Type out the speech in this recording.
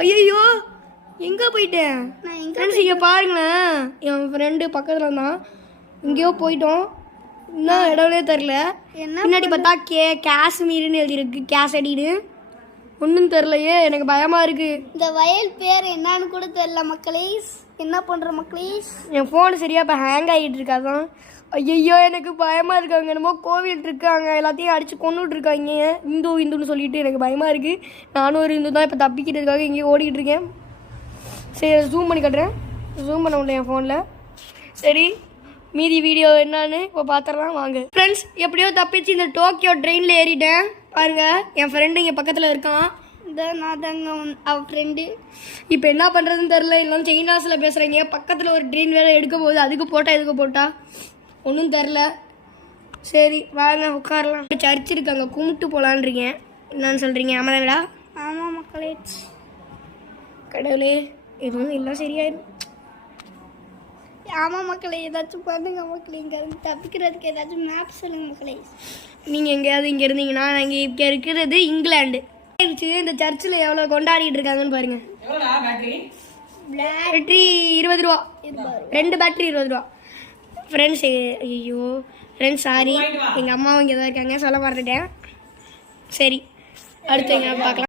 ஐயோ எங்கே போயிட்டேன் ஃப்ரெண்ட்ஸ்? இங்கே பாருங்களேன், என் ஃப்ரெண்டு பக்கத்தில் தான் எங்கேயோ போயிட்டோம். இன்னும் இடவுலே தெரில. பின்னாடி பார்த்தா காஷ்மீர்னு எழுதியிருக்கு, கேசடின்னு. ஒன்றும் தெரிலையே, எனக்கு பயமாக இருக்குது. இந்த வயல் பேர் என்னன்னு கூட தெரியல மக்களே. என்ன பண்ணுற மக்களே? என் ஃபோனு சரியாக இப்போ ஹேங் ஆகிட்டு இருக்காதான். ஐயோ எனக்கு பயமாக இருக்காங்க. என்னமோ கோவில் இருக்காங்க, எல்லாத்தையும் அடித்து கொண்டுட்டு இருக்காங்க. இந்துன்னு சொல்லிட்டு எனக்கு பயமாக இருக்குது. நானும் ஒரு இந்து தான். இப்போ தப்பிக்கிறதுக்காக எங்கேயும் ஓடிக்கிட்டு இருக்கேன். சரி, ஜூம் பண்ணி காட்டுறேன். ஜூம் பண்ண முடியல என் ஃபோனில். சரி, மீதி வீடியோ என்னன்னு இப்போ பார்த்துடலாம் வாங்க. ஃப்ரெண்ட்ஸ், எப்படியோ தப்பிச்சு இந்த டோக்கியோ ட்ரெயினில் ஏறிட்டேன். பாருங்கள், என் ஃப்ரெண்டு இங்கே பக்கத்தில் இருக்கான். இந்த நான் தாங்க அவன் ஃப்ரெண்டு. இப்போ என்ன பண்ணுறதுன்னு தெரில. எல்லாம் சைனாஸில் பேசுகிறாங்க. பக்கத்தில் ஒரு ட்ரெயின் வேறு எடுக்க போகுது. அதுக்கு போட்டால் இதுக்கு போட்டா ஒன்றும் தெரில. சரி வாங்க உட்காரலாம். சர்ச் இருக்காங்க, கும்பிட்டு போகலான்றீங்க. என்னன்னு சொல்கிறீங்க? ஆமாடா. ஆமாம் மக்களே. கடவுளே, எதுவும் எல்லாம் சரியாயிடும். ஆமாம் மக்களே, ஏதாச்சும் பண்ணுங்க மக்களே. இங்கே இருந்து தப்பிக்கிறதுக்கு ஏதாச்சும் மேப் சொல்லுங்கள் மக்களே. நீங்கள் எங்கேயாவது இங்கே இருந்தீங்கன்னா, நாங்கள் இங்கே இருக்கிறது இங்கிலாந்து. இந்த சர்ச்சில் எவ்வளோ கொண்டாடிட்டு இருக்காங்கன்னு பாருங்க. பேட்டரி 20 ரூபா, 2 பேட்டரி 20 ரூபா. ஃப்ரெண்ட்ஸ், ஐயோ ஃப்ரெண்ட்ஸ் சாரி, எங்கள் அம்மாவும் இங்கே தான் இருக்காங்க, சொல்ல மறந்துட்டேன். சரி, அடுத்து எங்கே பார்க்கலாம்.